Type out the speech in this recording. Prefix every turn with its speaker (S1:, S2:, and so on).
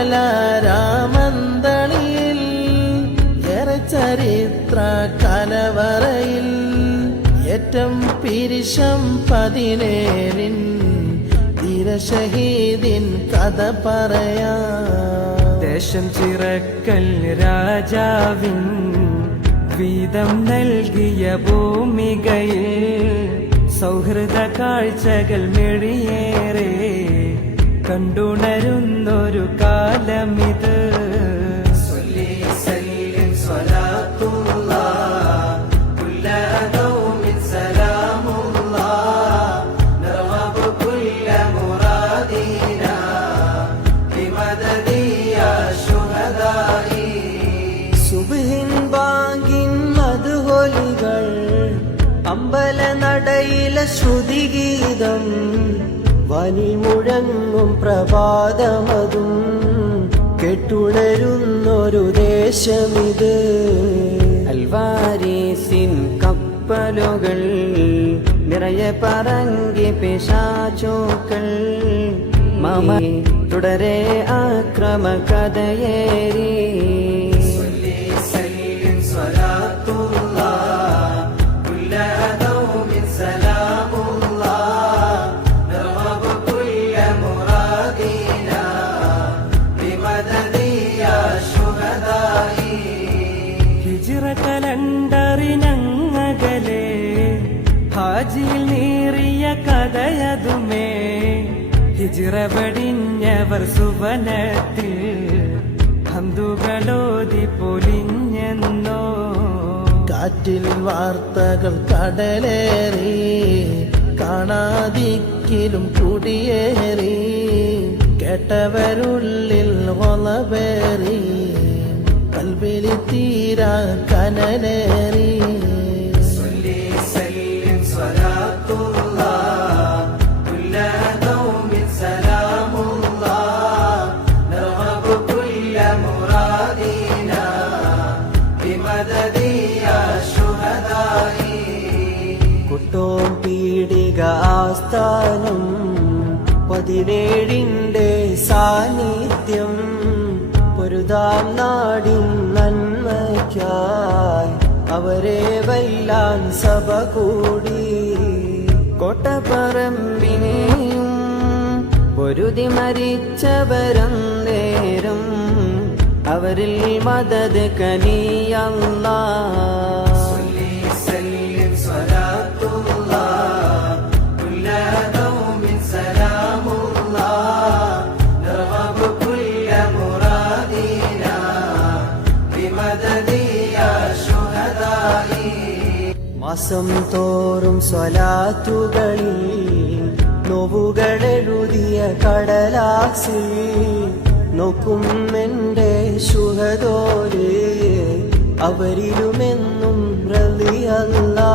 S1: കലാരാമന്തളിയിൽ ചരിത്ര കലവറയിൽ ഏറ്റം പിരിശം പതിനേഴിൻ ധീരശഹീദിൻ കഥ പറയാ.
S2: ദേശം ചിറക്കൽ രാജാവിൻ വീതം നൽകിയ ഭൂമികയിൽ സൗഹൃദ കാഴ്ചകൾ മെഴിയേറെ കണ്ടുണരുന്നൊരു കാലമിത്.
S1: അമ്പല നടയിലെ ശ്രുതിഗീതം വനി മുഴങ്ങും പ്രഭാതമതും കെട്ടുണരുന്നൊരു ദേശമിത്.
S2: അൽവാരീസിൻ കപ്പലുകൾ നിറയെ പറങ്കി പിശാചോക്കൾ. മമ തുടരെ ആക്രമ കഥയേറി ഹിജിറ കലണ്ടറിനങ്ങകലെ ഹാജിയിൽ നീറിയ കഥയതുമേ. ഹിജിറ പടിഞ്ഞവർ സുവനത്തിൽ ഹന്തുകളോതി പൊലിഞ്ഞെന്നോ.
S1: കാറ്റിൽ വാർത്തകൾ കടലേറി കാണാതിക്കിലും കുടിയേറി കേട്ടവരുള്ളിൽ ഒലവേറി കൽവിലി തീരാ കനലേറി. കുട്ടോം പീഡിക ആസ്ഥാനം പതിനേഴിന്റെ സാന്നിധ്യം. പൊരുതാം നാടിൻ നന്മയ്ക്കായി അവരെ വല്ലാൻ സഭ കൂടി.
S2: കൊട്ടപ്പറമ്പിനെയും പൊരുതി മരിച്ചവരം നേരം അവരിൽ മദത് കനിയല്ല
S1: മാസം തോറും സ്വലാത്തുകളിൽ നോവുകൾ എഴുതിയ കടലാസിൽ നോക്കും എന്റെ ശുഹദോര് അവരിലുമെന്നും റളിയല്ലാ